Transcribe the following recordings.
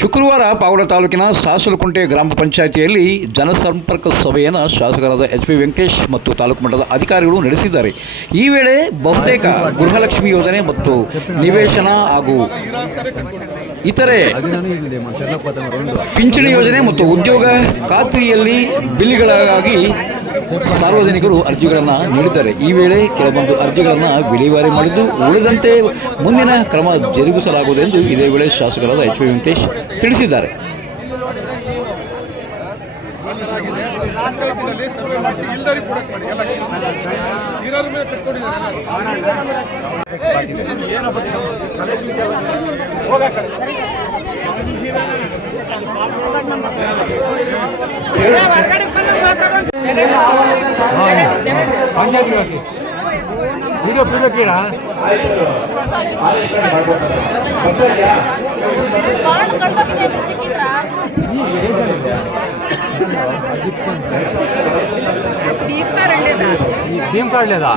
ಶುಕ್ರವಾರ ಪಾವಗಡ ತಾಲೂಕಿನ ಸಾಸಲಕುಂಟೆ ಗ್ರಾಮ ಪಂಚಾಯಿತಿಯಲ್ಲಿ ಜನಸಂಪರ್ಕ ಸಭೆಯನ್ನು ಶಾಸಕರಾದ ಎಚ್.ವಿ. ವೆಂಕಟೇಶ್ ಮತ್ತು ತಾಲೂಕು ಮಟ್ಟದ ಅಧಿಕಾರಿಗಳು ನಡೆಸಿದ್ದಾರೆ. ಈ ವೇಳೆ ಬಹುತೇಕ ಗೃಹಲಕ್ಷ್ಮಿ ಯೋಜನೆ ಮತ್ತು ನಿವೇಶನ ಹಾಗೂ ಇತರೆ ಪಿಂಚಣಿ ಯೋಜನೆ ಮತ್ತು ಉದ್ಯೋಗ ಖಾತ್ರಿಯಲ್ಲಿ ಬಿಲ್ಗಳಿಗಾಗಿ ಸಾರ್ವಜನಿಕರು ಅರ್ಜಿಗಳನ್ನು ನೀಡಿದ್ದಾರೆ. ಈ ವೇಳೆ ಕೆಲವೊಂದು ಅರ್ಜಿಗಳನ್ನು ವಿಲೇವಾರಿ ಮಾಡಿದ್ದು ಉಳಿದಂತೆ ಮುಂದಿನ ಕ್ರಮ ಜರುಗಿಸಲಾಗುವುದು ಎಂದು ಇದೇ ವೇಳೆ ಶಾಸಕರಾದ ಎಚ್.ವಿ. ವೆಂಕಟೇಶ್ ತಿಳಿಸಿದ್ದಾರೆ. భీమ్ కార్డ్ లేదా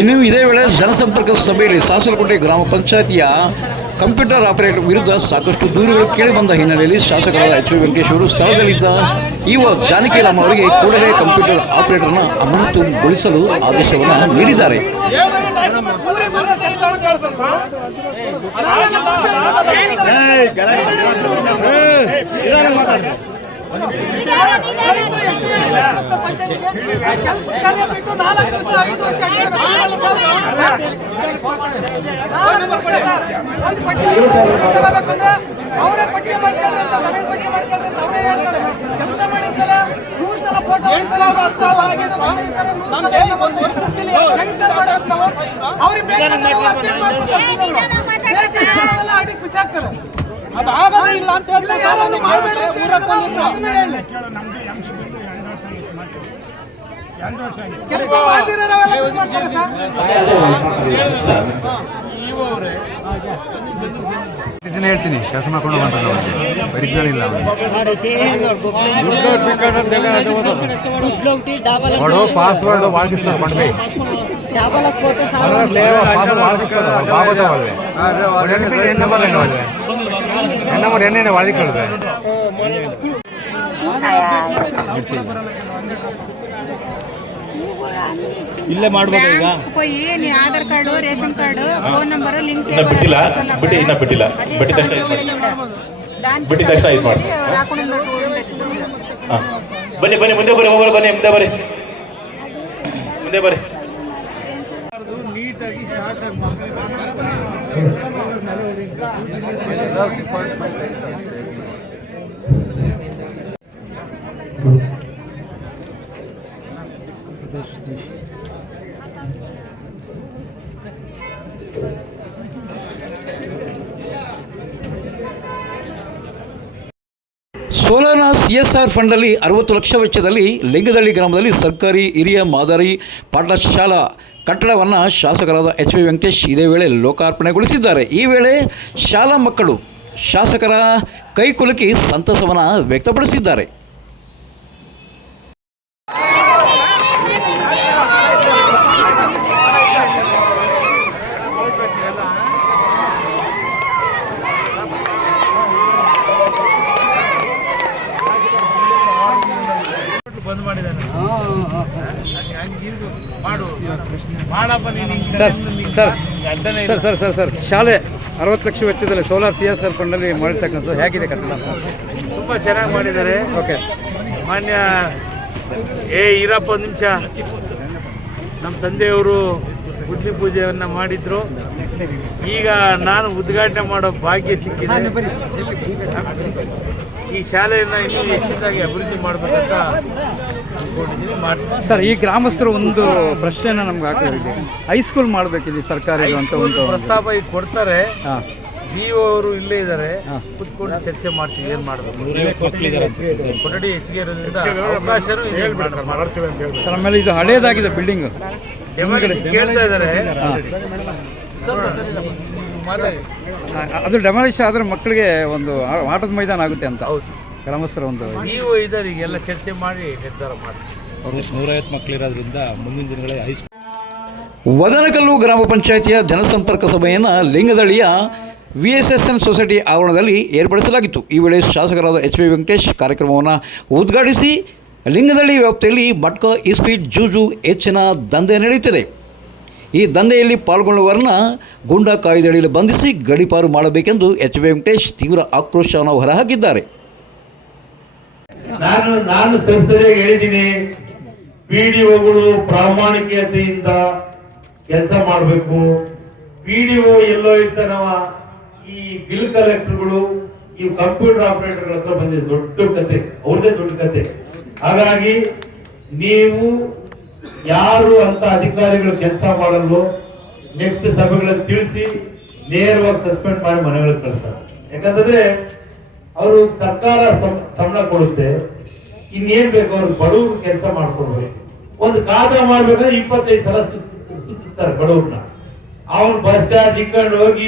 ಇನ್ನು ಇದೇ ವೇಳೆ ಜನಸಂಪರ್ಕ ಸಭೆಯಲ್ಲಿ ಸಾಸಲಕೋಟೆ ಗ್ರಾಮ ಪಂಚಾಯಿತಿಯ ಕಂಪ್ಯೂಟರ್ ಆಪರೇಟರ್ ವಿರುದ್ಧ ಸಾಕಷ್ಟು ದೂರುಗಳು ಕೇಳಿಬಂದ ಹಿನ್ನೆಲೆಯಲ್ಲಿ ಶಾಸಕರಾದ ಎಚ್.ವಿ. ವೆಂಕಟೇಶ್ ಅವರು ಸ್ಥಳದಲ್ಲಿದ್ದ ಇಒ ಜಾನಕಿರಾಮ್ ಅವರಿಗೆ ಕೂಡಲೇ ಕಂಪ್ಯೂಟರ್ ಆಪರೇಟರ್ನ ಅಮಾನತುಗೊಳಿಸಲು ಆದೇಶವನ್ನು ನೀಡಿದ್ದಾರೆ. ಹೇಳ್ತೀನಿ ಕೆಲಸ ಮಾಡ್ಕೊಂಡು ಒರಿಜಿನಲ್ ಇಲ್ಲ ಪಾಸ್ವರ್ಡ್ వాడిస్తారు పండుగ నెంబర్ ఎన్న వాడికడదు ಇಲ್ಲೇ ಮಾಡ್ಬೋದು. ಈಗ పోయి నీ Aadhaar card ration card phone number link ಬಿಟ್ಟಿಲ್ಲ ಬಿಟ್ಟಿ ತಕ್ಷಣ ಇದು ಮಾಡಿ. ಬನ್ನಿ ಬನ್ನಿ ಮುಂದೆ ಬರ್ರಿ, ಹೋಗೋರು ಬನ್ನಿ, ಮುಂದೆ ಬರ್ರಿ, ಮುಂದೆ ಬರ್ರಿ. ಸೋಲಾರ್ನ CSR ಫಂಡಲ್ಲಿ 60 ಲಕ್ಷ ವೆಚ್ಚದಲ್ಲಿ ಲಿಂಗದಳ್ಳಿ ಗ್ರಾಮದಲ್ಲಿ ಸರ್ಕಾರಿ ಹಿರಿಯ ಮಾದರಿ ಪಾಠಶಾಲಾ ಕಟ್ಟಡವನ್ನು ಶಾಸಕರಾದ ಎಚ್.ವಿ. ವೆಂಕಟೇಶ್ ಇದೇ ವೇಳೆ ಲೋಕಾರ್ಪಣೆಗೊಳಿಸಿದ್ದಾರೆ. ಈ ವೇಳೆ ಶಾಲಾ ಮಕ್ಕಳು ಶಾಸಕರ ಕೈಕುಲುಕಿ ಸಂತಸವನ್ನು ವ್ಯಕ್ತಪಡಿಸಿದ್ದಾರೆ. ಸರ್ ಶಾಲೆ 60 ಲಕ್ಷ ವೆಚ್ಚದಲ್ಲಿ ಸೋಲಾರ್ CSR ಫಂಡಲ್ಲಿ ಮಾಡಿರ್ತಕ್ಕಂಥದ್ದು ಹೇಗಿದೆ ಕಟ್ಟಡ? ತುಂಬ ಚೆನ್ನಾಗಿ ಮಾಡಿದ್ದಾರೆ. ಓಕೆ, ಮಾನ್ಯ ಇರಪ್ಪ ಒಂದು ನಿಮಿಷ, ನಮ್ಮ ತಂದೆಯವರು ಬುದ್ಧಿ ಪೂಜೆಯನ್ನು ಮಾಡಿದ್ರು. ಈಗ ನಾನು ಉದ್ಘಾಟನೆ ಮಾಡೋ ಭಾಗ್ಯ ಸಿಕ್ಕಿದೆ. ಈ ಶಾಲೆಯನ್ನು ಇನ್ನೂ ಹೆಚ್ಚಿನದಾಗಿ ಅಭಿವೃದ್ಧಿ ಮಾಡಬೇಕಂತ ಅಂದ್ಕೊಂಡಿದ್ದೀನಿ. ಸರ್, ಈ ಗ್ರಾಮಸ್ಥರು ಒಂದು ಪ್ರಶ್ನೆನ ನಮ್ಗೆ ಹಾಕಿದ್ರೆ ಹೈಸ್ಕೂಲ್ ಮಾಡಬೇಕಿಲ್ಲಿ ಸರ್ಕಾರಿ ಅಂತ ಒಂದು ಪ್ರಸ್ತಾಪ ಈಗ ಕೊಡ್ತಾರೆ. BO ಅವರು ಇಲ್ಲೇ ಇದ್ದಾರೆ, ಕುತ್ಕೊಂಡು ಚರ್ಚೆ ಮಾಡ್ತೀವಿ ಏನು ಮಾಡಬೇಕು. ಕೊಠಡಿ ಹೆಚ್ಚಿಗೆ ಇರೋದ್ರಿಂದ ಅವಕಾಶನೂ ಸರ್. ಆಮೇಲೆ ಇದು ಹಳೇದಾಗಿದೆ ಬಿಲ್ಡಿಂಗ್, ಕೇಳ್ತಾ ಇದ್ದಾರೆ. ಅದು ಡೆಮಾಲಿಷ್ ಆದರೆ ಮಕ್ಕಳಿಗೆ ಒಂದು ಆಟದ ಮೈದಾನ ಆಗುತ್ತೆ ಅಂತ. ಹೌದು, ಗ್ರಾಮಸ್ಥರ ಒಂದು ನೀವು ಇದ್ದಾರೆ ಈಗೆಲ್ಲ ಚರ್ಚೆ ಮಾಡಿ ನಿರ್ಧಾರ ಮಾಡಿ. 150 ಮಕ್ಕಳಿರೋದ್ರಿಂದ ಮುಂದಿನ ದಿನಗಳೇ ಹೈಸ್ಕೂಲ್ ವದನಕಲ್ಲು ಗ್ರಾಮ ಪಂಚಾಯಿತಿಯ ಜನಸಂಪರ್ಕ ಸಭೆಯನ್ನು ಲಿಂಗದಳ್ಳಿಯ VSSN ಸೊಸೈಟಿ ಆವರಣದಲ್ಲಿ ಏರ್ಪಡಿಸಲಾಗಿತ್ತು. ಈ ವೇಳೆ ಶಾಸಕರಾದ HV ವೆಂಕಟೇಶ್ ಕಾರ್ಯಕ್ರಮವನ್ನು ಉದ್ಘಾಟಿಸಿ ಲಿಂಗದಳ್ಳಿ ವ್ಯಾಪ್ತಿಯಲ್ಲಿ ಮಟ್ಕಾ, ಇಸ್ಪೀಟ್, ಜೂಜು ಹೆಚ್ಚಿನ ದಂಧೆ ನಡೆಯುತ್ತಿದೆ. ಈ ದಂಧೆಯಲ್ಲಿ ಪಾಲ್ಗೊಳ್ಳುವವರನ್ನ ಗೂಂಡಾ ಕಾಯ್ದೆಯಲ್ಲಿ ಬಂಧಿಸಿ ಗಡೀಪಾರು ಮಾಡಬೇಕೆಂದು HV ವೆಂಕಟೇಶ್ ತೀವ್ರ ಆಕ್ರೋಶವನ್ನು ಹೊರಹಾಕಿದ್ದಾರೆ. ನಾನು ಸರಿಯಾಗಿ ಹೇಳಿದ್ದೀನಿ, PDOಗಳು ಪ್ರಾಮಾಣಿಕತೆಯಿಂದ ಕೆಲಸ ಮಾಡಬೇಕು. PDO ಎಲ್ಲೋ ಇರ್ತಾನವ, ಈ ಬಿಲ್ ಕಲೆಕ್ಟರ್ಗಳು, ಈ ಕಂಪ್ಯೂಟರ್ ಆಪರೇಟರ್ ಹತ್ರ ಬಂದಿದೆ ದೊಡ್ಡ ಕತೆ, ಅವ್ರದೇ ದೊಡ್ಡ ಕತೆ. ಹಾಗಾಗಿ ನೀವು ಯಾರು ಅಂತ ಅಧಿಕಾರಿಗಳು ಕೆಲಸ ಮಾಡಲ್ವೋ ನೆಕ್ಸ್ಟ್ ಸಭೆಗಳಲ್ಲಿ ತಿಳಿಸಿ ನೇರವಾಗಿ ಸಸ್ಪೆಂಡ್ ಮಾಡಿ ಮನೆಗಳಿಗೆ ಕಳಿಸ್ತಾರೆ. ಯಾಕಂದ್ರೆ ಅವರು ಸರ್ಕಾರ ಸಂಬಳ ಕೊಡುತ್ತೆ, ಇನ್ನೇನ್ ಬೇಕು ಅವ್ರಿಗೆ ಬಡವ್ರು ಕೆಲಸ ಮಾಡ್ಕೊಡ್ಬೇಕು. ಒಂದು ಖಾತಾ ಮಾಡ್ಬೇಕಾದ್ರೆ 25 ಸಲ ಸುತ್ತಿಸ್ತಾರೆ ಬಡವ್ರನ್ನ. ಅವನು ಬಸ್ ಚಾರ್ಜ್ ಇಕ್ಕೊಂಡು ಹೋಗಿ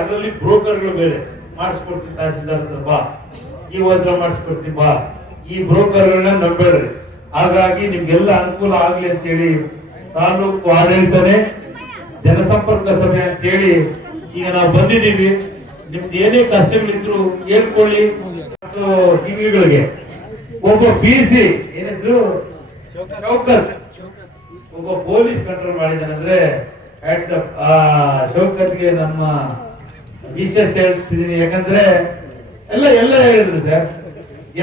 ಅದರಲ್ಲಿ ಬ್ರೋಕರ್ಗಳು ಬೇರೆ ಮಾಡಿಸ್ಕೊಡ್ತೀನಿ, ತಹಸೀಲ್ದಾರ್ ಹತ್ರ ಬಾ, ಈ ಹೋದ್ರ ಮಾಡಿಸ್ಕೊಡ್ತೀನಿ ಬಾ, ಈ ಬ್ರೋಕರ್ಗಳನ್ನ ನಂಬೇಡ್ರಿ. ಹಾಗಾಗಿ ನಿಮ್ಗೆಲ್ಲ ಅನುಕೂಲ ಆಗ್ಲಿ ಅಂತೇಳಿ ತಾಲೂಕು ಆಡಳಿತನೇ ಜನಸಂಪರ್ಕ ಸಭೆ ಅಂತೇಳಿ ಈಗ ನಾವು ಬಂದಿದ್ದೀವಿ. ನಿಮ್ದು ಏನೇ ಕಷ್ಟಗಳಿದ್ರು ಹೇಳ್ಕೊಳ್ಳಿ. ಟಿವಿಗಳಿಗೆ ಒಬ್ಬ PC ಏನ್ ಹೆಸರು ಶೌಕತ್, ಒಬ್ಬ ಪೊಲೀಸ್ ಕಂಟ್ರೋಲ್ ಮಾಡಿದಾನಂದ್ರೆ ವಾಟ್ಸಪ್ ಶೌಕತ್ಗೆ ನಮ್ಮ ವಿಶೇಷ ಹೇಳ್ತಿದ್ದೀನಿ. ಯಾಕಂದ್ರೆ ಎಲ್ಲ ಹೇಳಿದ್ರು ಸರ್,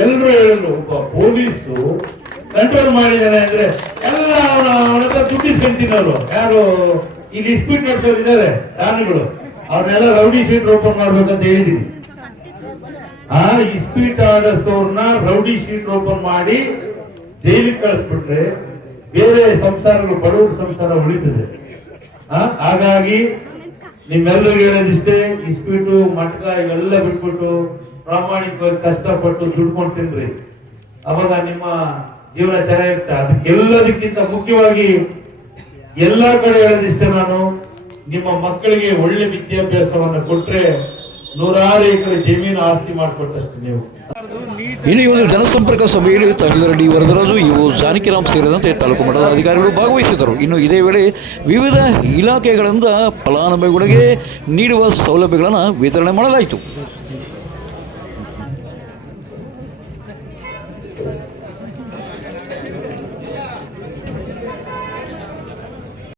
ಎಲ್ಲರೂ ಹೇಳಿದ್ರು ಒಬ್ಬ ಪೊಲೀಸು ಕಂಟ್ರೋಲ್ ಮಾಡಿದಾನೆ ಅಂದ್ರೆ ಎಲ್ಲ ಅವನ ಹತ್ರ ದುಡ್ಡು ಇಸ್ಕೊಂತಿನವರು. ಯಾರು ಇಲ್ಲಿ ಇಸ್ಪೀಟ್ ನಡೆಸೋರು ಇದ್ದಾರೆ ರಾಣಿಗಳು, ಅವ್ರನ್ನೆಲ್ಲ ರೌಡಿ ಶೀಟ್ ಓಪನ್ ಮಾಡ್ಬೇಕಂತ ಹೇಳಿದೀನಿ. ಆ ಇಸ್ಪೀಟ್ ಆಡಿಸೋರ್ನ ರೌಡಿ ಶೀಟ್ ಓಪನ್ ಮಾಡಿ ಜೈಲಿಗೆ ಕಳಿಸ್ಬಿಟ್ರೆ ಬೇರೆ ಸಂಸಾರಗಳು, ಬಡವರ ಸಂಸಾರ ಉಳಿತದೆ. ಹಾಗಾಗಿ ನಿಮ್ಮೆಲ್ಲರಿಗೂ ಹೇಳೋದಿಷ್ಟೇ, ಇಸ್ಪೀಟು, ಮಟ್ಕ ಇವೆಲ್ಲ ಬಿಟ್ಬಿಟ್ಟು ಪ್ರಾಮಾಣಿಕವಾಗಿ ಕಷ್ಟಪಟ್ಟು ದುಡ್ಕೊಂಡು ತಿನ್ರಿ, ಅವಾಗ ನಿಮ್ಮ ಜೀವನ ಚೆನ್ನಾಗಿರುತ್ತೆ. ಅದಕ್ಕೆಲ್ಲದಕ್ಕಿಂತ ಮುಖ್ಯವಾಗಿ ಎಲ್ಲಾ ಕಡೆ ಹೇಳೋದಿಷ್ಟೇ, ನಾನು ನಿಮ್ಮ ಮಕ್ಕಳಿಗೆ ಒಳ್ಳೆ ವಿದ್ಯಾಭ್ಯಾಸವನ್ನು ಕೊಟ್ರೆ 100 ಎಕರೆ ಜಮೀನು ಆಸ್ತಿ ಮಾಡಿಕೊಟ್ಟಷ್ಟು ನೀವು. ಇನ್ನು ಈ ಒಂದು ಜನಸಂಪರ್ಕ ಸಭೆಯಲ್ಲಿ ತಹಸೀಲ್ದಾರ್ ಡಿ ವರದರಾಜು, ಇಒ ಜಾನಕಿರಾಮ್ ಸೇರಿದಂತೆ ತಾಲೂಕು ಮಟ್ಟದ ಅಧಿಕಾರಿಗಳು ಭಾಗವಹಿಸಿದರು. ಇನ್ನು ಇದೇ ವೇಳೆ ವಿವಿಧ ಇಲಾಖೆಗಳಿಂದ ಫಲಾನುಭವಿಗಳಿಗೆ ನೀಡುವ ಸೌಲಭ್ಯಗಳನ್ನು ವಿತರಣೆ ಮಾಡಲಾಯಿತು.